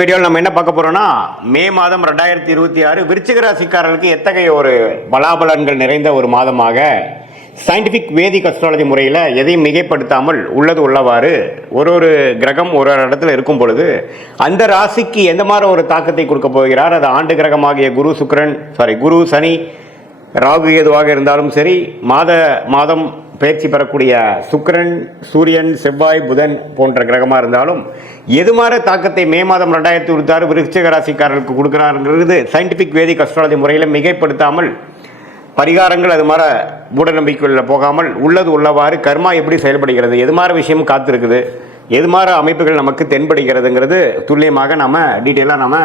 வீடியோவில் நம்ம என்ன பார்க்க போறோம்னா, மே மாதம் 2026 விருச்சிக ராசிக்காரர்களுக்கு எத்தகைய ஒரு பலாபலன்கள் நிறைந்த ஒரு மாதமாக சயின்டிஃபிக் வேதிக் அஸ்ட்ராலஜி முறையில் எதையும் மிகைப்படுத்தாமல் உள்ளது உள்ளவாறு ஒரு கிரகம் ஒரு இடத்துல இருக்கும் பொழுது அந்த ராசிக்கு எந்த மாதிரி ஒரு தாக்கத்தை கொடுக்க போகிறார். அது ஆண்டு கிரகமாகிய குரு சனி ராகு எதுவாக இருந்தாலும் சரி, மாதம் பயிற்சி பெறக்கூடிய சுக்கிரன் சூரியன் செவ்வாய் புதன் போன்ற கிரகமாக இருந்தாலும் எது மாதிரி தாக்கத்தை மே மாதம் 2026 விருச்சிக ராசிக்காரர்களுக்கு கொடுக்குறாருங்கிறது சயின்டிஃபிக் வேதிக் அஸ்ட்ராலஜி முறையில் மிகைப்படுத்தாமல் பரிகாரங்கள் அது மாதிரி மூட நம்பிக்கைகளில் போகாமல் உள்ளது உள்ளவாறு கர்மா எப்படி செயல்படுகிறது, எது மாதிரி விஷயம் காத்திருக்குது, எது மாதிரி அமைப்புகள் நமக்கு தென்படுகிறதுங்கிறது துல்லியமாக நம்ம டீட்டெயிலாக நம்ம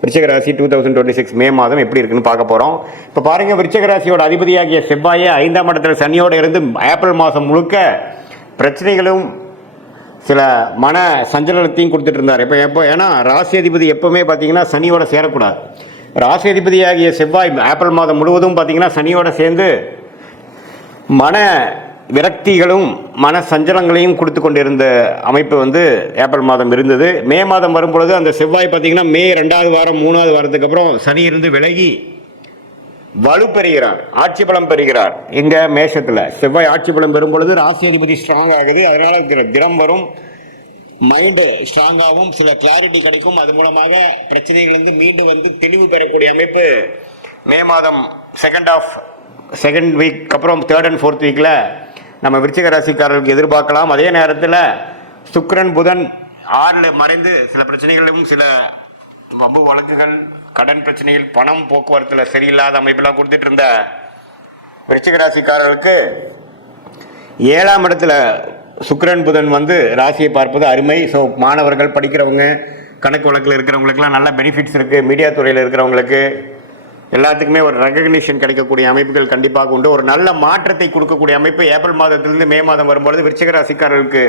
விருச்சிக ராசி 2026 மே மாதம் எப்படி இருக்குன்னு பார்க்க போகிறோம். இப்போ பாருங்கள், விருச்சிக ராசியோட அதிபதியாகிய செவ்வாயை 5ஆம் இடத்துல சனியோடு இருந்து ஏப்ரல் மாதம் முழுக்க பிரச்சனைகளும் சில மன சஞ்சலத்தையும் கொடுத்துட்டு இருந்தார். எப்போ ஏன்னா ராசி அதிபதி எப்பவுமே பார்த்தீங்கன்னா சனியோட சேரக்கூடாது. ராசி அதிபதியாகிய செவ்வாய் ஏப்ரல் மாதம் முழுவதும் பார்த்தீங்கன்னா சனியோட சேர்ந்து மன விரக்திகளும் மன சஞ்சலங்களையும் கொடுத்து கொண்டிருந்த அமைப்பு ஏப்ரல் மாதம் இருந்தது. மே மாதம் வரும்பொழுது அந்த செவ்வாய் பார்த்தீங்கன்னா மே 2வது வாரம் 3வது வாரத்துக்கு அப்புறம் சனி இருந்து விலகி வலு பெறுகிறார், ஆட்சி பலம் பெறுகிறார். இங்க மேஷத்துல செவ்வாய் ஆட்சி பலம் பெறும் பொழுது ராசி அதிபதி ஸ்ட்ராங் ஆகுது. அதனால தினம் வரும் மைண்டு ஸ்ட்ராங்காகவும் சில கிளாரிட்டி கிடைக்கும். அது மூலமாக பிரச்சனைகள் மீண்டும் தெளிவு பெறக்கூடிய அமைப்பு மே மாதம் செகண்ட் வீக் அப்புறம் 3rd and 4th வீக்ல நம்ம விருச்சிக ராசிக்காரர்களுக்கு எதிர்பார்க்கலாம். அதே நேரத்தில் சுக்கிரன் புதன் 6ல் மறைந்து சில பிரச்சனைகளும் சில வம்பு வழக்குகள் கடன் பிரச்சனைகள் பணம் போக்குவரத்தில் சரியில்லாத அமைப்பெல்லாம் கொடுத்துட்டு இருந்த விருச்சிக ராசிக்காரர்களுக்கு 7ஆம் இடத்துல சுக்கிரன் புதன் ராசியை பார்ப்பது அருமை. ஸோ மாணவர்கள் படிக்கிறவங்க கணக்கு வழக்கில் இருக்கிறவங்களுக்குலாம் நல்ல பெனிஃபிட்ஸ் இருக்குது. மீடியா துறையில் இருக்கிறவங்களுக்கு எல்லாத்துக்குமே ஒரு ரெகக்னிஷன் கிடைக்கக்கூடிய அமைப்புகள் கண்டிப்பாக உண்டு. ஒரு நல்ல மாற்றத்தை கொடுக்கக்கூடிய அமைப்பு ஏப்ரல் மாதத்திலிருந்து மே மாதம் வரும்பொழுது விருச்சிக ராசிக்காரர்களுக்கு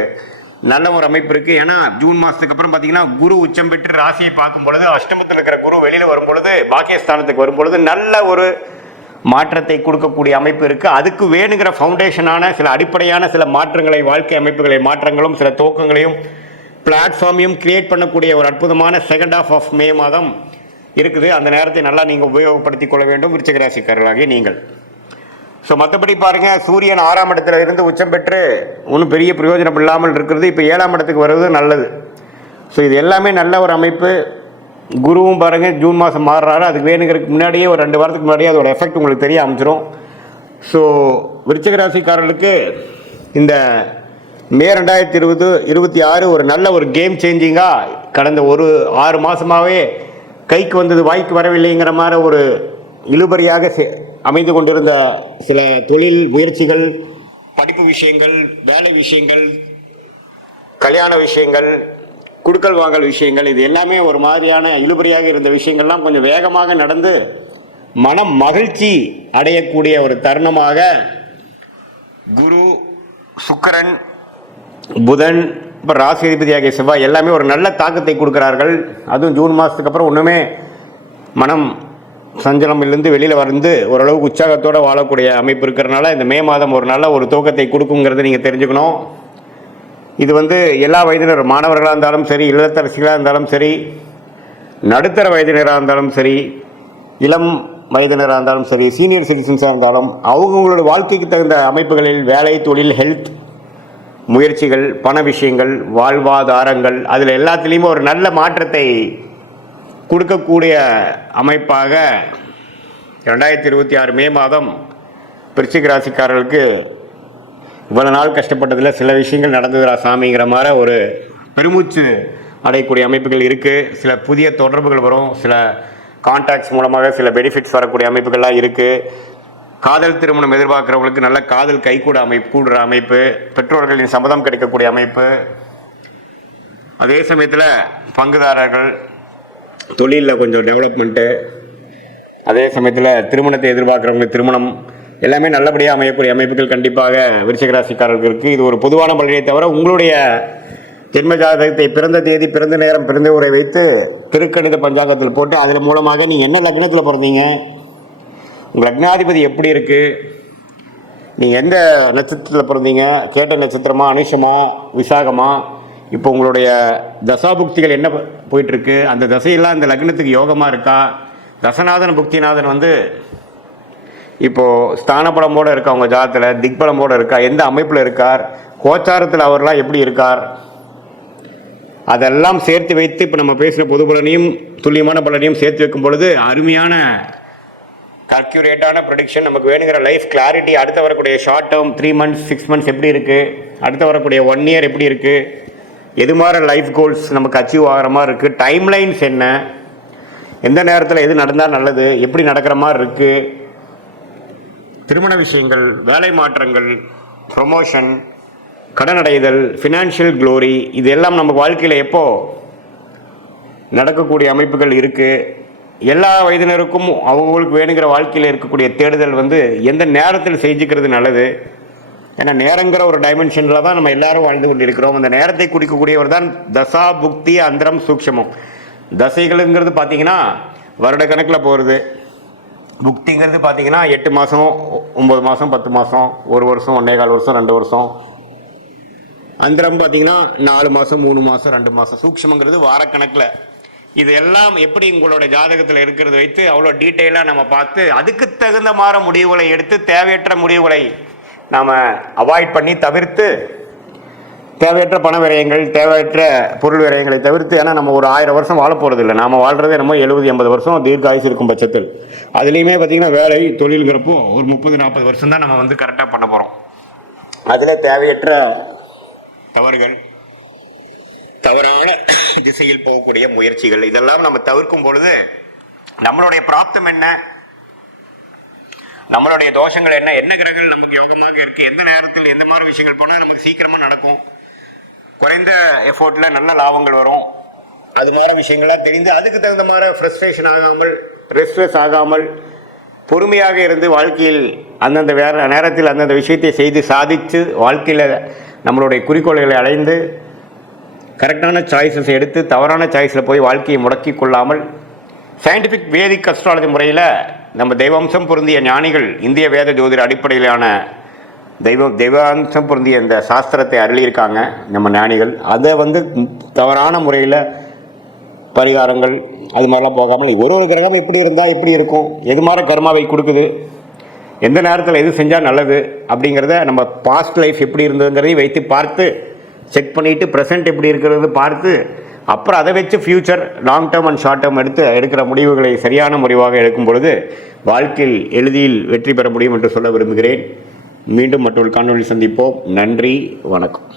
நல்ல ஒரு அமைப்பு இருக்குது. ஏன்னா ஜூன் மாதத்துக்கு அப்புறம் பார்த்தீங்கன்னா குரு உச்சம் பெற்று ராசியை பார்க்கும் பொழுது அஷ்டமத்தில் இருக்கிற குரு வெளியில் வரும்பொழுது பாக்கியஸ்தானத்துக்கு வரும்பொழுது நல்ல ஒரு மாற்றத்தை கொடுக்கக்கூடிய அமைப்பு இருக்குது. அதுக்கு வேணுங்கிற ஃபவுண்டேஷனான சில அடிப்படையான சில மாற்றங்களை, வாழ்க்கை அமைப்புகளை மாற்றங்களும் சில துவக்கங்களையும் பிளாட்ஃபார்மையும் கிரியேட் பண்ணக்கூடிய ஒரு அற்புதமான செகண்ட் ஹாஃப் ஆஃப் மே மாதம் இருக்குது. அந்த நேரத்தை நல்லா நீங்கள் உபயோகப்படுத்திக் கொள்ள வேண்டும் விருச்சிக ராசிக்காரர்களாகிய நீங்கள். ஸோ மற்றபடி பாருங்கள், சூரியன் 6ஆம் இடத்துல இருந்து உச்சம் பெற்று ஒன்றும் பெரிய பிரயோஜனம் இல்லாமல் இருக்கிறது. இப்போ 7ஆம் இடத்துக்கு வருவது நல்லது. ஸோ இது எல்லாமே நல்ல ஒரு அமைப்பு. குருவும் பாருங்கள் ஜூன் மாதம் மாறுறாரு. அதுக்கு வேணுங்கிறதுக்கு முன்னாடியே ஒரு 2 வாரத்துக்கு முன்னாடியே அதோட எஃபெக்ட் உங்களுக்கு தெரிய ஆரம்பிச்சிடும். ஸோ விருச்சிக ராசிக்காரர்களுக்கு இந்த மே 2026 ஒரு நல்ல ஒரு கேம் சேஞ்சிங்காக கடந்த ஒரு 6 மாதமாகவே கைக்கு வந்தது வாய்க்கு வரவில்லைங்கிற மாதிரி ஒரு இழுபறியாக அமைந்து கொண்டிருந்த சில தொழில் முயற்சிகள், படிப்பு விஷயங்கள், வேலை விஷயங்கள், கல்யாண விஷயங்கள், குடுக்கல் வாங்கல் விஷயங்கள், இது எல்லாமே ஒரு மாதிரியான இழுபறியாக இருந்த விஷயங்கள்லாம் கொஞ்சம் வேகமாக நடந்து மனம் மகிழ்ச்சி அடையக்கூடிய ஒரு தருணமாக குரு சுக்கிரன் புதன் இப்போ ராசி அதிபதியாகிய செவ்வாய் எல்லாமே ஒரு நல்ல தாக்கத்தை கொடுக்குறார்கள். அதுவும் ஜூன் மாதத்துக்கு அப்புறம் ஒன்றுமே மனம் சஞ்சலமிலிருந்து வெளியில் வந்து ஓரளவுக்கு உற்சாகத்தோடு வாழக்கூடிய அமைப்பு இருக்கிறனால இந்த மே மாதம் ஒரு நல்ல ஒரு துவக்கத்தை கொடுக்குங்கிறத நீங்கள் தெரிஞ்சுக்கணும். இது எல்லா வயதினர் மாணவர்களாக இருந்தாலும் சரி, இல்லத்தரசிகளாக இருந்தாலும் சரி, நடுத்தர வயதினராக இருந்தாலும் சரி, இளம் வயதினராக இருந்தாலும் சரி, சீனியர் சிட்டிசன்ஸாக இருந்தாலும் அவங்களோட வாழ்க்கைக்கு தகுந்த அமைப்புகளில் வேலை, தொழில், ஹெல்த் முயற்சிகள், பண விஷயங்கள், வாழ்வாதாரங்கள், அதில் எல்லாத்துலேயுமே ஒரு நல்ல மாற்றத்தை கொடுக்கக்கூடிய அமைப்பாக 2026 மே மாதம் விருச்சிக ராசிக்காரர்களுக்கு இவ்வளோ நாள் கஷ்டப்பட்டதில் சில விஷயங்கள் நடந்ததுரா சாமிங்கிற மாதிரி ஒரு பெருமூச்சு அடையக்கூடிய அமைப்புகள் இருக்குது. சில புதிய தொடர்புகள் வரும், சில கான்டாக்ட்ஸ் மூலமாக சில பெனிஃபிட்ஸ் வரக்கூடிய அமைப்புகள்லாம் இருக்குது. காதல் திருமணம் எதிர்பார்க்குறவங்களுக்கு நல்ல காதல் கைகூட கூடுற அமைப்பு, பெற்றோர்களின் சம்மதம் கிடைக்கக்கூடிய அமைப்பு. அதே சமயத்தில் பங்குதாரர்கள் தொழிலில் கொஞ்சம் டெவலப்மெண்ட்டு, அதே சமயத்தில் திருமணத்தை எதிர்பார்க்குறவங்களுக்கு திருமணம் எல்லாமே நல்லபடியாக அமையக்கூடிய அமைப்புகள் கண்டிப்பாக விருச்சிக ராசிக்காரர்களுக்கு இருக்குது. இது ஒரு பொதுவான பலனை தவிர உங்களுடைய ஜென்ம ஜாதகத்தை பிறந்த தேதி, பிறந்த நேரம், பிறந்த ஊரை வைத்து திருக்கணித பஞ்சாங்கத்தில் போட்டு அதில் மூலமாக நீங்கள் என்ன லக்னத்தில் பிறந்தீங்க, உங்கள் லக்னாதிபதி எப்படி இருக்குது, நீங்கள் எந்த நட்சத்திரத்தில் பிறந்தீங்க, கேட்ட நட்சத்திரமா, அனுஷமா, விசாகமா, இப்போ உங்களுடைய தசாபுக்திகள் என்ன போயிட்டுருக்கு, அந்த தசையெல்லாம் இந்த லக்னத்துக்கு யோகமாக இருக்கா, தசநாதன் புக்திநாதன் வந்து இப்போது ஸ்தானபலமோடு இருக்கா, உங்கள் ஜாதத்தில் திக்பலமோடு இருக்கா, எந்த அமைப்பில் இருக்கார், கோச்சாரத்தில் அவர்லாம் எப்படி இருக்கார், அதெல்லாம் சேர்த்து வைத்து இப்போ நம்ம பேசுகிற பொது பலனையும் துல்லியமான பலனையும் சேர்த்து வைக்கும் பொழுது அருமையான கல்குலேட்டான ப்ரொடிக்ஷன் நமக்கு வேணுங்கிற லைஃப் கிளாரிட்டி. அடுத்து வரக்கூடிய ஷார்ட் டேர்ம் 3 months 6 months எப்படி இருக்குது, அடுத்து வரக்கூடிய 1 year எப்படி இருக்குது, எது மாதிரி லைஃப் கோல்ஸ் நமக்கு அச்சீவ் ஆகிற மாதிரி இருக்குது, டைம்லைன்ஸ் என்ன, எந்த நேரத்தில் எது நடந்தால் நல்லது, எப்படி நடக்கிற மாதிரி இருக்குது, திருமண விஷயங்கள், வேலை மாற்றங்கள், ப்ரொமோஷன், கடன் அடைதல், ஃபினான்ஷியல் க்ளோரி, இது எல்லாம் நம்ம வாழ்க்கையில் எப்போ நடக்கக்கூடிய அமைப்புகள் இருக்குது. எல்லா வயதினருக்கும் அவங்களுக்கு வேணுங்கிற வாழ்க்கையில் இருக்கக்கூடிய தேடுதல் வந்து எந்த நேரத்தில் செஞ்சுக்கிறது நல்லது. ஏன்னா நேரங்கிற ஒரு டைமென்ஷனில் தான் நம்ம எல்லாரும் வாழ்ந்து கொண்டு இருக்கிறோம். அந்த நேரத்தை குறிக்கக்கூடியவர் தான் தசா புக்தி அந்தரம் சூக்ஷமம். தசைகளுங்கிறது பார்த்தீங்கன்னா வருட கணக்கில் போகிறது, புக்திங்கிறது பார்த்தீங்கன்னா 8 மாதம் 9 மாதம் 10 மாதம் 1 வருஷம் 1.25 வருஷம் 2 வருஷம், அந்தரம் பார்த்தீங்கன்னா 4 மாதம் 3 மாதம் 2 மாதம், சூக்ஷமங்கிறது வாரக்கணக்கில். இது எல்லாம் எப்படி உங்களோட ஜாதகத்தில் இருக்கிறது வைத்து அவ்வளோ டீட்டெயிலாக நம்ம பார்த்து அதுக்கு தகுந்த மாதிரி முடிவுகளை எடுத்து தேவையற்ற முடிவுகளை நாம் அவாய்ட் பண்ணி தவிர்த்து, தேவையற்ற பண விரயங்கள் தேவையற்ற பொருள் விரயங்களை தவிர்த்து, ஏன்னா நம்ம ஒரு 1000 வருஷம் வாழ போகிறது இல்லை, நாம் வாழ்கிறதே நம்ம 70-80 வருஷம் தீர்க்க ஆயுசு இருக்கும் பட்சத்தில். அதுலேயுமே பார்த்திங்கன்னா வேலை தொழில்கிறப்போ ஒரு 30-40 வருஷம் தான் நம்ம வந்து கரெக்டாக பண்ண போகிறோம். அதில் தேவையற்ற தவறுகள், தவறான திசையில் போகக்கூடிய முயற்சிகள், இதெல்லாம் நம்ம தவிர்க்கும் பொழுது நம்மளுடைய பிராப்தம் என்ன, நம்மளுடைய தோஷங்கள் என்ன, என்ன கிரகங்கள் நமக்கு யோகமாக இருக்குது, எந்த நேரத்தில் எந்த மாதிரி விஷயங்கள் போனால் நமக்கு சீக்கிரமாக நடக்கும், குறைந்த எஃபோர்ட்டில் நல்ல லாபங்கள் வரும், அது மாதிரி விஷயங்கள்லாம் தெரிந்து அதுக்கு தகுந்த மாதிரி ஃப்ரஸ்ட்ரேஷன் ஆகாமல் ரெஸ்ட்லெஸ் ஆகாமல் பொறுமையாக இருந்து வாழ்க்கையில் அந்தந்த நேரத்தில் அந்தந்த விஷயத்தை செய்து சாதித்து வாழ்க்கையில் நம்மளுடைய குறிக்கோள்களை அடைந்து கரெக்டான சாய்ஸஸ் எடுத்து தவறான சாய்ஸில் போய் வாழ்க்கையை முடக்கி கொள்ளாமல் சயின்டிஃபிக் வேதிக் அஸ்ட்ராலஜி முறையில் நம்ம தெய்வாம்சம் பொருந்திய ஞானிகள் இந்திய வேத ஜோதிட அடிப்படையிலான தெய்வாம்சம் பொருந்திய இந்த சாஸ்திரத்தை அருளியிருக்காங்க நம்ம ஞானிகள். அதை வந்து தவறான முறையில் பரிகாரங்கள் அது மாதிரிலாம் போகாமல் ஒரு கிரகம் எப்படி இருந்தால் எப்படி இருக்கும், எது மாதிரி கர்மாவை கொடுக்குது, எந்த நேரத்தில் எது செஞ்சால் நல்லது அப்படிங்கிறத நம்ம பாஸ்ட் லைஃப் எப்படி இருந்ததுங்கிறதையும் வைத்து பார்த்து செக் பண்ணிவிட்டு ப்ரெசென்ட் எப்படி இருக்கிறது பார்த்து அப்புறம் அதை வச்சு future long term and short term எடுக்கிற முடிவுகளை சரியான முடிவாக எடுக்கும் பொழுது வாழ்க்கையில் எளிதில் வெற்றி பெற முடியும் என்று சொல்ல விரும்புகிறேன். மீண்டும் மற்றொரு காணொளி சந்திப்போம். நன்றி, வணக்கம்.